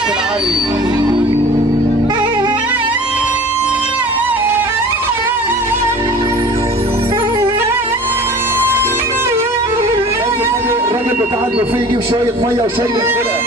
الصف العالي. الراجل بتاع البوفيه يجيب شويه ميه وشاي للفرقه.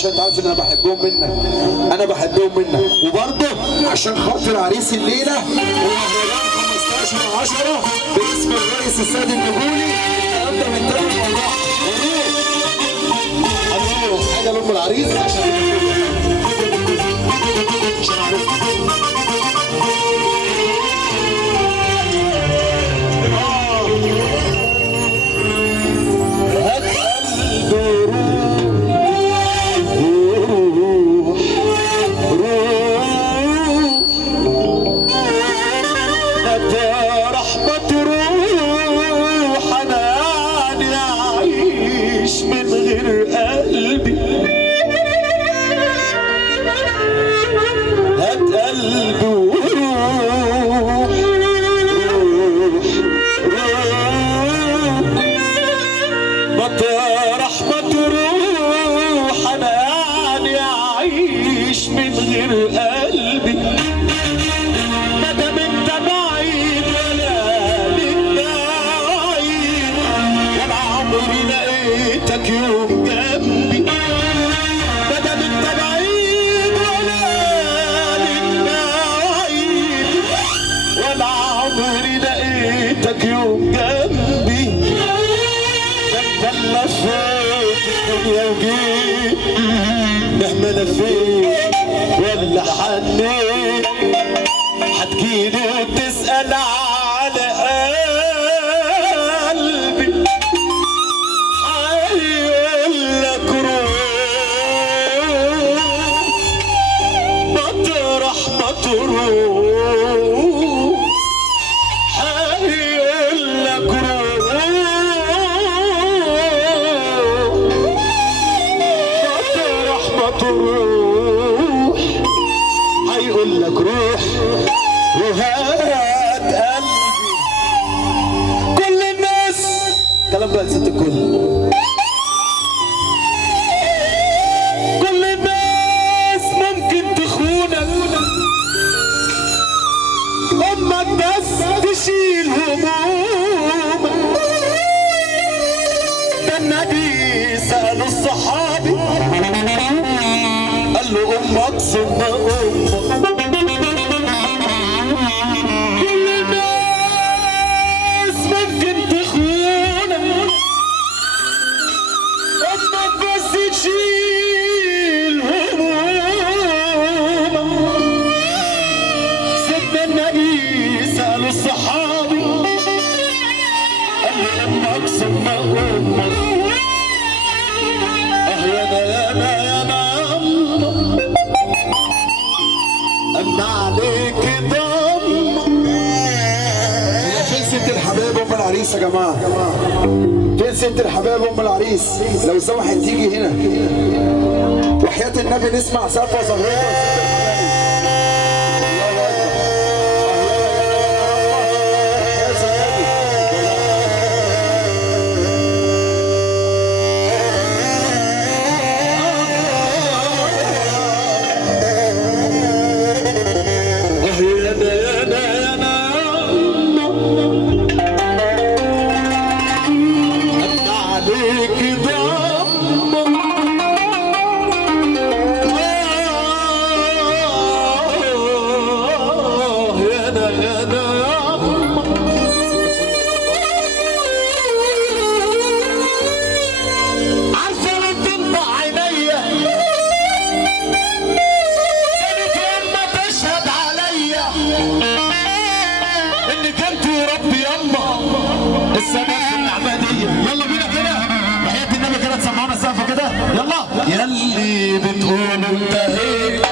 عشان تعرف ان انا بحبهم منك، انا بحبهم منك، وبرضه عشان خاطر عريس الليله ومهرجان 15/10 باسم الرئيس السيد النجولي. ابدا من تاني الموضوع حاجه لام العريس عشان مهما فيك ولا حنيت هتجيلي وتسأل على قلبي، هيقولك روح مطرح ما تروح، هيقولك روح مطرح ما تروح، هيقولك روح وهات قلبي. كل الناس كلام بقى لست الكل، كل الناس ممكن تخونك، امك بس تشيل همومك. ده النبي سأل الصحابي قال له امك ثم امك. كل الناس ممكن تخونك، امك بس تشيل همومك. سيدنا النبي سأل الصحابي قال له امك ثم امك. أما عليك ضم. فين ست الحبايب ام العريس يا جماعه؟ فين ست الحبايب ام العريس؟ لو سمحت تيجي هنا وحياة النبي نسمع سقفه صغيره. يلا بينا كده وحياة النبي كده تسمعونا السقفة كده. يلا يلي بتقولوا انتهيت